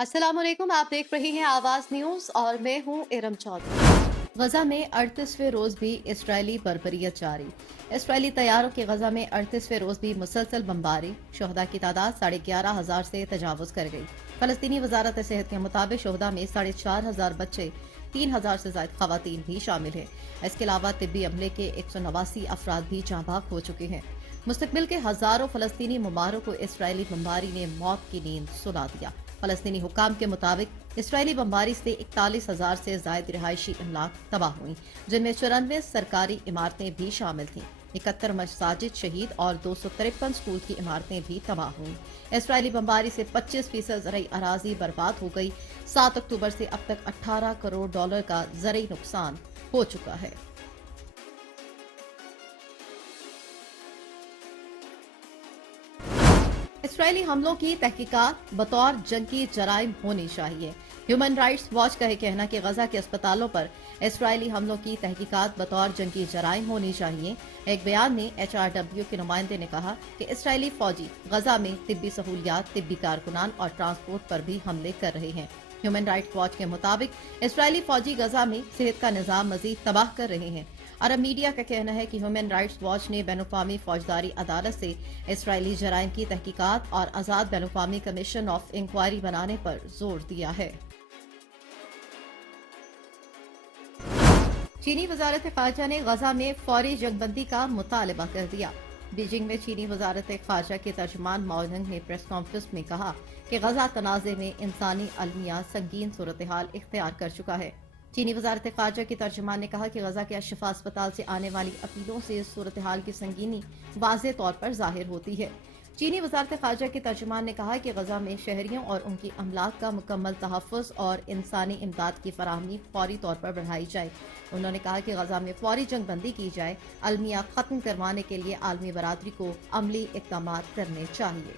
अस्सलाम वालेकुम। आप देख रही हैं आवाज न्यूज और मैं हूं इरम चौधरी। गजा में 38वें रोज भी इजरायली बर्बरियत जारी। इजरायली तैयारों की गजा में 38वें रोज भी मुसलसल बमबारी। शोहदा की तादाद 11,500 से तजावुज कर गई। फलस्तीनी वजारत सेहत के मुताबिक शोहदा में 4,500 बच्चे, 3,000 से ज्यादा खवातीन भी शामिल हैं। इसके अलावा तिब्बी अमले के 189 अफराद भी जाँ बाग हो चुके हैं। मुस्तकबिल के हजारों फलस्तीनी मुमारों को इसराइली बमबारी ने मौत की नींद सुला दिया। फलस्तीनी हुकाम के मुताबिक इसराइली बमबारी से 41,000 से ज्यादा रिहायशी इमलाक तबाह हुई, जिनमें 94 सरकारी इमारतें भी शामिल थीं। 71 मसाजिद शहीद और 253 स्कूल की इमारतें भी तबाह हुई। इसराइली बमबारी से 25% ज़रई अराजी बर्बाद हो गई। 7 अक्टूबर से अब तक $18 करोड़ का ज़रई नुकसान हो चुका है। इसराइली हमलों की तहकीकात बतौर जंगी जराइम होनी चाहिए। ह्यूमन राइट्स वॉच का कहना कि गजा के अस्पतालों पर इसराइली हमलों की तहकीकात बतौर जंगी जराइम होनी चाहिए। एक बयान में HRW के नुमाइंदे ने कहा कि इसराइली फौजी गजा में तिब्बी सहूलियात, तिब्बी कारकुनान और ट्रांसपोर्ट पर भी हमले कर रहे हैं। ह्यूमन राइट्स वॉच के मुताबिक इसराइली फौजी गजा में सेहत का निजाम मजीद तबाह कर रहे हैं। अरब मीडिया का कहना है कि ह्यूमन राइट्स वॉच ने बैनुक़वामी फौजदारी अदालत से इसराइली जराइम की तहकीकात और आज़ाद बैनुक़वामी कमीशन ऑफ इंक्वायरी बनाने पर जोर दिया है। चीनी वजारत ख़ारजा ने गजा में फौरी जंगबंदी का मुतालबा कर दिया। बीजिंग में चीनी वजारत ख़ारजा के तर्जुमान माओ निंग ने प्रेस कॉन्फ्रेंस में कहा कि गजा तनाज़े में इंसानी अलमिया संगीन सूरत हाल इख्तियार कर चुका है। चीनी वजारत ख़ारजा के तर्जुमान ने कहा कि गजा के अशफा अस्पताल से आने वाली अपीलों से सूरत हाल की संगीनी वाज़ेह तौर पर जाहिर होती है। चीनी वजारत ख़ारजा के तर्जुमान ने कहा कि गजा में शहरियों और उनकी अमलाक का मुकम्मल तहफ़्फ़ुज़ और इंसानी इमदाद की फराहमी फौरी तौर पर बढ़ाई जाए। उन्होंने कहा कि गजा में फौरी जंगबंदी की जाए। अलमिया ख़त्म करवाने के लिए आलमी बरादरी को अमली इक़दाम करने चाहिए।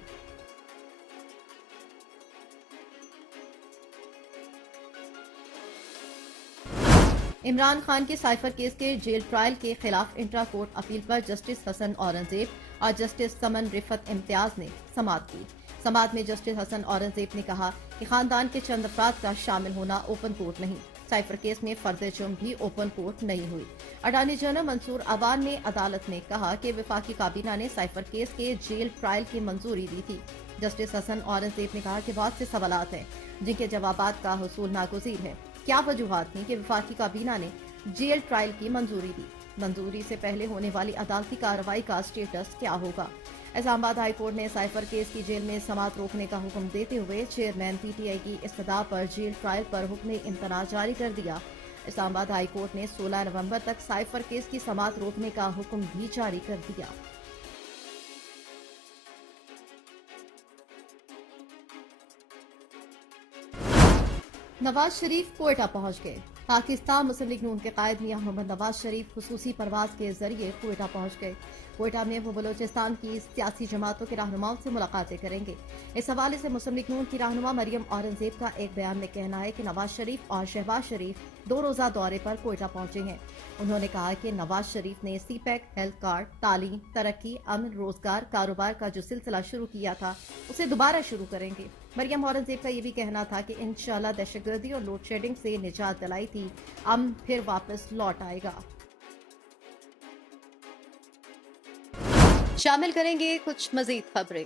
इमरान खान के साइफर केस के जेल ट्रायल के खिलाफ इंट्रा कोर्ट अपील पर जस्टिस हसन औरंगजेब और जस्टिस समन रिफत इम्तियाज ने समाअत की। समाअत में जस्टिस हसन औरंगजेब ने कहा कि खानदान के चंद अफराद का शामिल होना ओपन कोर्ट नहीं। साइफर केस में फर्द जुर्म भी ओपन कोर्ट नहीं हुई। अटॉर्नी जनरल मंसूर अवान ने अदालत में कहा कि वफाकी काबीना ने साइफर केस के जेल ट्रायल की मंजूरी दी थी। जस्टिस हसन औरंगजेब ने कहा कि बहुत से सवालात हैं जिनके जवाबात का हुसूल नागुज़ीर है। क्या वजूहात थी कि वफाकी काबीना ने जेल ट्रायल की मंजूरी दी? मंजूरी से पहले होने वाली अदालती कार्रवाई का स्टेटस क्या होगा? इस्लामाबाद हाई कोर्ट ने साइफर केस की जेल में समाअत रोकने का हुक्म देते हुए चेयरमैन PTI की इस्तदा पर जेल ट्रायल पर हुक्म इम्तना जारी कर दिया। इस्लामाबाद हाई कोर्ट ने 16 नवंबर तक साइफर केस की समाअत रोकने का हुक्म भी जारी कर दिया। नवाज शरीफ कोयटा पहुंच गए। पाकिस्तान मुस्लिम लीग नून के कायद मियां मोहम्मद नवाज शरीफ खुसूसी परवाज के जरिए कोयटा पहुंच गए। कोयटा में वो बलोचिस्तान की सियासी जमातों के रहनुमाओं से मुलाकातें करेंगे। इस हवाले से मुस्लिम लीग नून की रहनुमा मरियम औरंगजेब का एक बयान में कहना है कि नवाज शरीफ और शहबाज शरीफ 2 रोजा दौरे पर कोयटा पहुंचे हैं। उन्होंने कहा कि नवाज शरीफ ने CPEC, हेल्थ कार्ड, तालीम, तरक्की, अमन, रोजगार, कारोबार का जो सिलसिला शुरू किया था उसे दोबारा शुरू करेंगे। मरियम औरंगजेब का ये भी कहना था कि इंशाल्लाह दहशतगर्दी और लोड शेडिंग से निजात दिलाई थी, अमन फिर वापस लौट आएगा। शामिल करेंगे कुछ मजीद खबरें।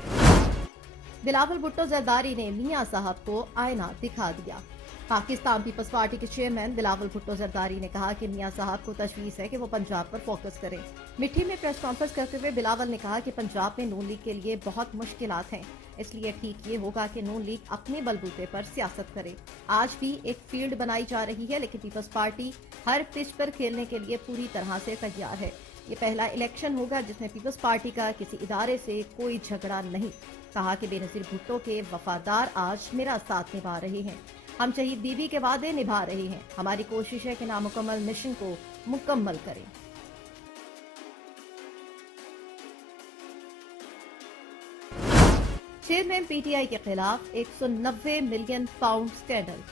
बिलावल भुट्टो जरदारी ने मियां साहब को आईना दिखा दिया। पाकिस्तान पीपल्स पार्टी के चेयरमैन बिलावल भुट्टो जरदारी ने कहा कि मियां साहब को तशवीश है कि वो पंजाब पर फोकस करें। मिठी में प्रेस कॉन्फ्रेंस करते हुए बिलावल ने कहा कि पंजाब में नून लीग के लिए बहुत मुश्किलात हैं, इसलिए ठीक ये होगा कि नून लीग अपने बलबूते पर सियासत करे। आज भी एक फील्ड बनाई जा रही है, लेकिन पीपल्स पार्टी हर पिच पर खेलने के लिए पूरी तरह से तैयार है। ये पहला इलेक्शन होगा जिसमें पीपल्स पार्टी का किसी इदारे से कोई झगड़ा नहीं। कहा कि बेनजीर भुट्टो के वफादार आज मेरा साथ निभा रहे हैं। हम शहीद बीबी के वादे निभा रहे हैं। हमारी कोशिश है कि नामुकम्मल मिशन को मुकम्मल करें। चेयरमैन PTI के खिलाफ 190 मिलियन पाउंड स्कैंडल।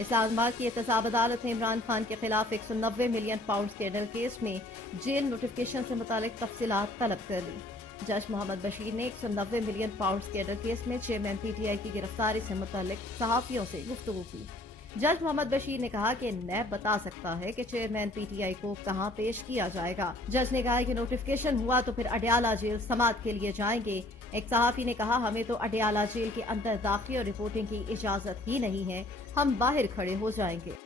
इस्लामाबाद की एहतसाब अदालत ने इमरान खान के खिलाफ 190 मिलियन पाउंड स्कैंडल केस में जेल नोटिफिकेशन से मुतालिक तफसीलात तलब कर ली। जज मोहम्मद बशीर ने 190 मिलियन पाउंड स्कैंडल केस में चेयरमैन पीटीआई की गिरफ्तारी से मुतालिक सहाफियों से गुफ्तगू की। जज मोहम्मद बशीर ने कहा कि नैब बता सकता है कि चेयरमैन पीटीआई को कहां पेश किया जाएगा। जज ने कहा कि नोटिफिकेशन हुआ तो फिर अडयाला जेल समाअत के लिए जाएंगे। एक सहाफी ने कहा, हमें तो अडयाला जेल के अंदर दाखिल और रिपोर्टिंग की इजाजत ही नहीं है, हम बाहर खड़े हो जाएंगे।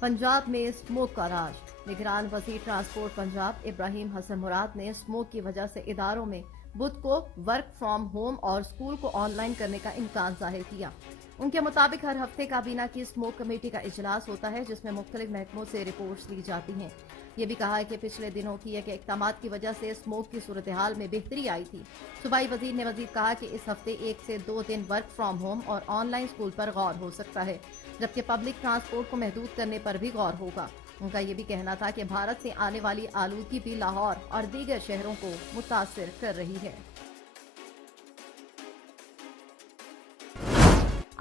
पंजाब में स्मोक का राज। निगरान वजीर ट्रांसपोर्ट पंजाब इब्राहिम हसन मुराद ने स्मोक की वजह से इदारों में बुध को वर्क फ्रॉम होम और स्कूल को ऑनलाइन करने का इम्कान जाहिर किया। उनके मुताबिक हर हफ्ते काबीना की स्मोक कमेटी का इजलास होता है जिसमें मुख्तलिफ महकमों से रिपोर्ट्स ली जाती हैं। ये भी कहा है कि पिछले दिनों की एक इक़दामात की वजह से स्मोक की सूरत हाल में बेहतरी आई थी। सूबाई वजीर ने मजीद कहा कि इस हफ्ते 1 से 2 दिन वर्क फ्रॉम होम और ऑनलाइन स्कूल पर गौर हो सकता है, जबकि पब्लिक ट्रांसपोर्ट को महदूद करने पर भी गौर होगा। उनका ये भी कहना था कि भारत से आने वाली आलूदगी भी लाहौर और दीगर शहरों को मुतासिर कर रही है।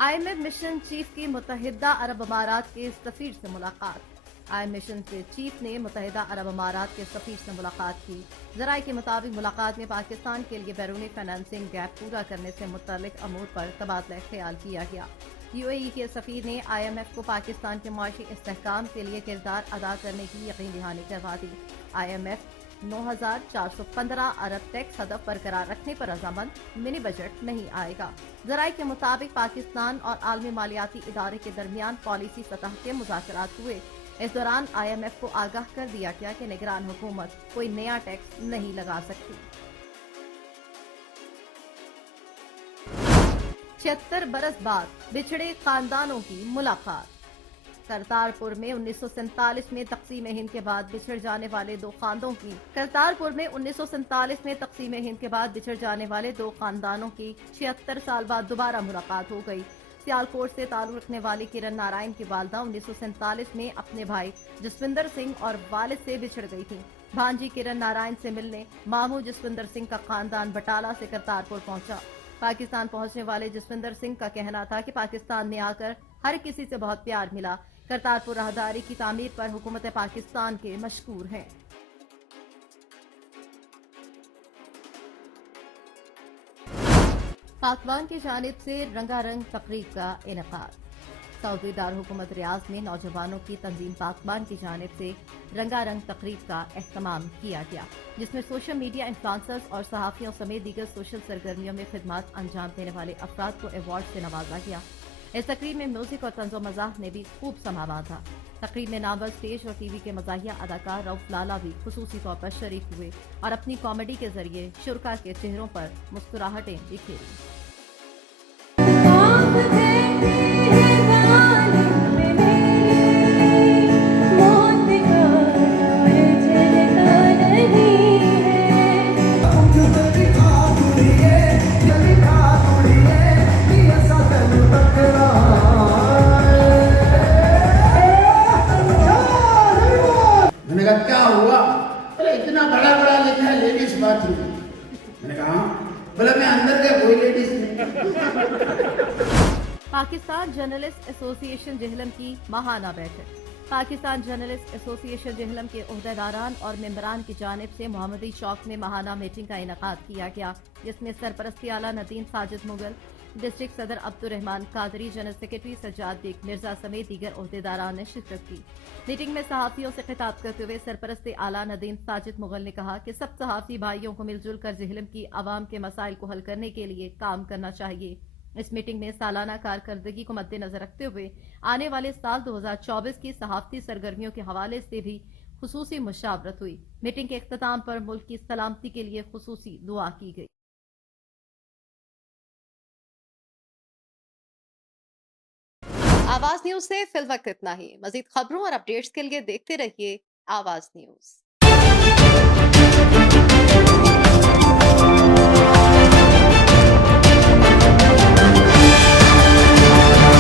IMF मिशन चीफ की मुत्तहिदा अरब अमारात के सफीर से मुलाकात। IMF मिशन के चीफ ने मुत्तहिदा अरब अमारात के सफीर से मुलाकात की। जराये के मुताबिक मुलाकात में पाकिस्तान के लिए बैरूनी फाइनेंसिंग गैप पूरा करने से मुतल्लिक अमूर पर तबादला ख्याल किया गया। UAE के सफीर ने IMF को पाकिस्तान के मुआशी इस्तेहकाम के लिए किरदार अदा करने की यकीन दहानी करवा दी। IMF 9,415 अरब टैक्स हदफ बरकरार रखने पर रजामंद, मिनी बजट नहीं आएगा। जराये के मुताबिक पाकिस्तान और आलमी मालियाती इदारे के दरमियान पॉलिसी सतह के मुज़ाकरात हुए। इस दौरान IMF को आगाह कर दिया गया कि निगरान हुकूमत कोई नया टैक्स नहीं लगा सकती। 76 बरस बाद बिछड़े खानदानों की मुलाकात। करतारपुर में 1947 में तक़सीम हिंद के बाद बिछड़ जाने वाले दो खानदानों की 76 साल बाद दोबारा मुलाकात हो गई। सियालकोट से ताल्लुक रखने वाली किरण नारायण की वालदा 1947 में अपने भाई जसविंदर सिंह और वालिद से बिछड़ गई थी। भांजी किरण नारायण से मिलने मामू जसविंदर सिंह का खानदान बटाला से करतारपुर पहुंचा। पाकिस्तान पहुंचने वाले जसविंदर सिंह का कहना था कि पाकिस्तान में आकर हर किसी से बहुत प्यार मिला। करतारपुर राहदारी की तामीर पर हुकूमत पाकिस्तान के मशकूर हैं। पाकवान की जानिब से रंगारंग तकरीब का इनेकाद। सऊदी दारहुकूमत रियाज में नौजवानों की तंजीम पाकवान की जानिब से रंगारंग तकरीब का एहतमाम किया गया, जिसमें सोशल मीडिया इन्फ्लुएंसर्स और सहाफियों समेत दीगर सोशल सरगर्मियों में खिदमत अंजाम देने वाले अफराद को अवार्ड से नवाजा गया। इस तकरीब में म्यूजिक और तंज़ो मज़ाह ने भी खूब समा था। तकरीब में नावल स्टेज और टीवी के मज़ाहिया अदाकार रऊफ लाला भी खुसूसी तौर पर शरीक हुए और अपनी कॉमेडी के जरिए शुरका के चेहरों पर मुस्कुराहटें बिखेरी। मैंने कहा क्या हुआ? बोले इतना बड़ा बड़ा लिखा है लेडीज बाथरूम। मैंने कहा बोले मैं अंदर गया कोई लेडीज नहीं। पाकिस्तान जर्नलिस्ट एसोसिएशन जेहलम की माहाना बैठक। पाकिस्तान जर्नलिस्ट एसोसिएशन जेहलम के ओहदेदारान और मेंबरान की जानिब से मोहम्मदी चौक में माहाना मीटिंग का इनेकाद किया गया, जिसमें सरपरस्ती आला नदीम साजिद मुगल, डिस्ट्रिक्ट सदर अब्दुर्रहमान कादरी, जनरल सेक्रेटरी सज्जाद बेग मिर्जा समेत दीगर ओहदेदारान ने शिरकत की। मीटिंग में सहाफियों से खिताब करते हुए सरपरस्ती आला नदीम साजिद मुगल ने कहा कि सब सहाफी भाइयों को मिलजुल कर जेहलम की आवाम के मसाइल को हल करने के लिए काम करना चाहिए। इस मीटिंग में सालाना कारकर्दगी को मद्देनजर रखते हुए आने वाले साल 2024 की सहाफती सरगर्मियों के हवाले से भी खुसूसी मुशावरत हुई। मीटिंग के इख्तिताम पर मुल्क की सलामती के लिए खुसूसी दुआ की गई। आवाज न्यूज से फिल वक्त इतना ही। मजीद खबरों और अपडेट्स के लिए देखते रहिए आवाज न्यूज।